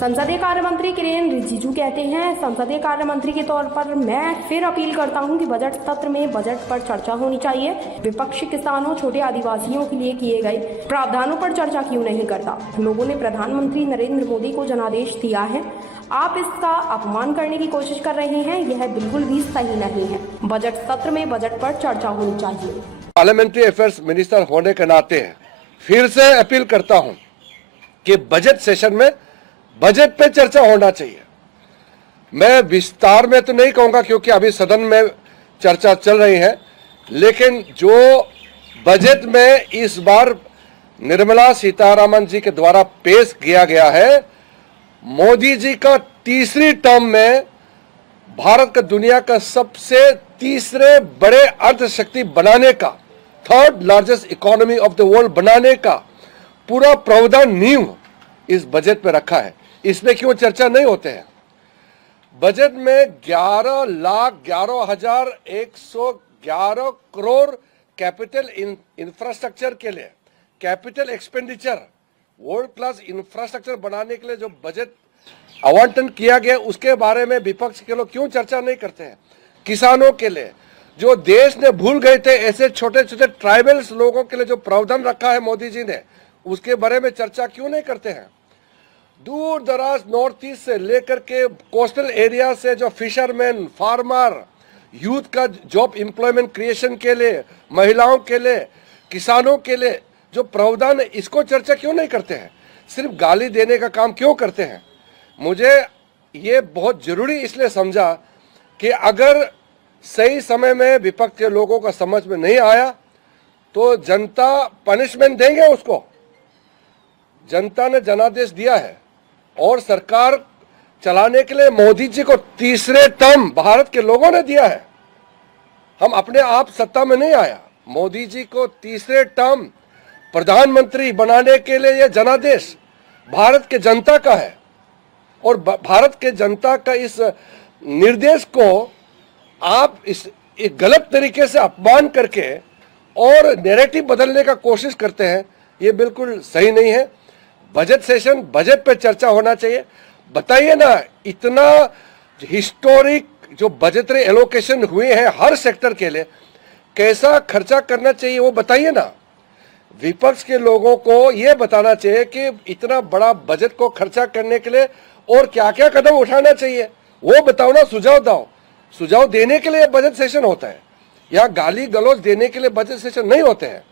संसदीय कार्य मंत्री किरेन रिजिजू कहते हैं, संसदीय कार्य मंत्री के तौर पर मैं फिर अपील करता हूं कि बजट सत्र में बजट पर चर्चा होनी चाहिए। विपक्ष किसानों, छोटे आदिवासियों के लिए किए गए प्रावधानों पर चर्चा क्यों नहीं करता? लोगों ने प्रधानमंत्री नरेंद्र मोदी को जनादेश दिया है, आप इसका अपमान करने की कोशिश कर रहे हैं, यह बिल्कुल भी सही नहीं है। बजट सत्र में बजट पर चर्चा होनी चाहिए। पार्लियामेंट्री अफेयर्स मिनिस्टर होने के नाते फिर से अपील करता हूं कि बजट सेशन में बजट पे चर्चा होना चाहिए। मैं विस्तार में तो नहीं कहूंगा क्योंकि अभी सदन में चर्चा चल रही है, लेकिन जो बजट में इस बार निर्मला सीतारामन जी के द्वारा पेश किया गया है, मोदी जी का तीसरी टर्म में भारत का दुनिया का सबसे तीसरे बड़े अर्थशक्ति बनाने का, third largest economy of the world बनाने का पूरा प्रावधान नींव इस बजट में रखा है। इसमें क्यों चर्चा नहीं होते हैं? बजट में 11,11,111 करोड़ कैपिटल इंफ्रास्ट्रक्चर के लिए, capital expenditure, world class infrastructure बनाने के लिए जो बजट आवंटन किया गया उसके बारे में विपक्ष के लोग क्यों चर्चा नहीं करते हैं? किसानों के लिए जो देश ने भूल गए थे, ऐसे छोटे छोटे ट्राइबल्स लोगों के लिए जो प्रावधान रखा है मोदी जी ने, उसके बारे में चर्चा क्यों नहीं करते हैं? दूर दराज नॉर्थ ईस्ट से लेकर के कोस्टल एरिया से जो फिशरमैन, फार्मर, यूथ का जॉब एम्प्लॉयमेंट क्रिएशन के लिए, महिलाओं के लिए, किसानों के लिए जो प्रावधान है, इसको चर्चा क्यों नहीं करते हैं? सिर्फ गाली देने का काम क्यों करते हैं? मुझे ये बहुत जरूरी इसलिए समझा कि अगर सही समय में विपक्ष के लोगों का समझ में नहीं आया तो जनता पनिशमेंट देंगे उसको। जनता ने जनादेश दिया है और सरकार चलाने के लिए मोदी जी को तीसरे टर्म भारत के लोगों ने दिया है। हम अपने आप सत्ता में नहीं आया, मोदी जी को तीसरे टर्म प्रधानमंत्री बनाने के लिए यह जनादेश भारत के जनता का है और भारत के जनता का इस निर्देश को आप इस एक गलत तरीके से अपमान करके और नैरेटिव बदलने का कोशिश करते हैं, ये बिल्कुल सही नहीं है। बजट सेशन, बजट पे चर्चा होना चाहिए। बताइए ना, इतना हिस्टोरिक जो बजटरी एलोकेशन हुए हैं हर सेक्टर के लिए, कैसा खर्चा करना चाहिए वो बताइए ना। विपक्ष के लोगों को ये बताना चाहिए कि इतना बड़ा बजट को खर्चा करने के लिए और क्या क्या कदम उठाना चाहिए, वो बताओ ना, सुझाव दो। सुझाव देने के लिए बजट सेशन होता है, यहाँ गाली गलौज देने के लिए बजट सेशन नहीं होते हैं।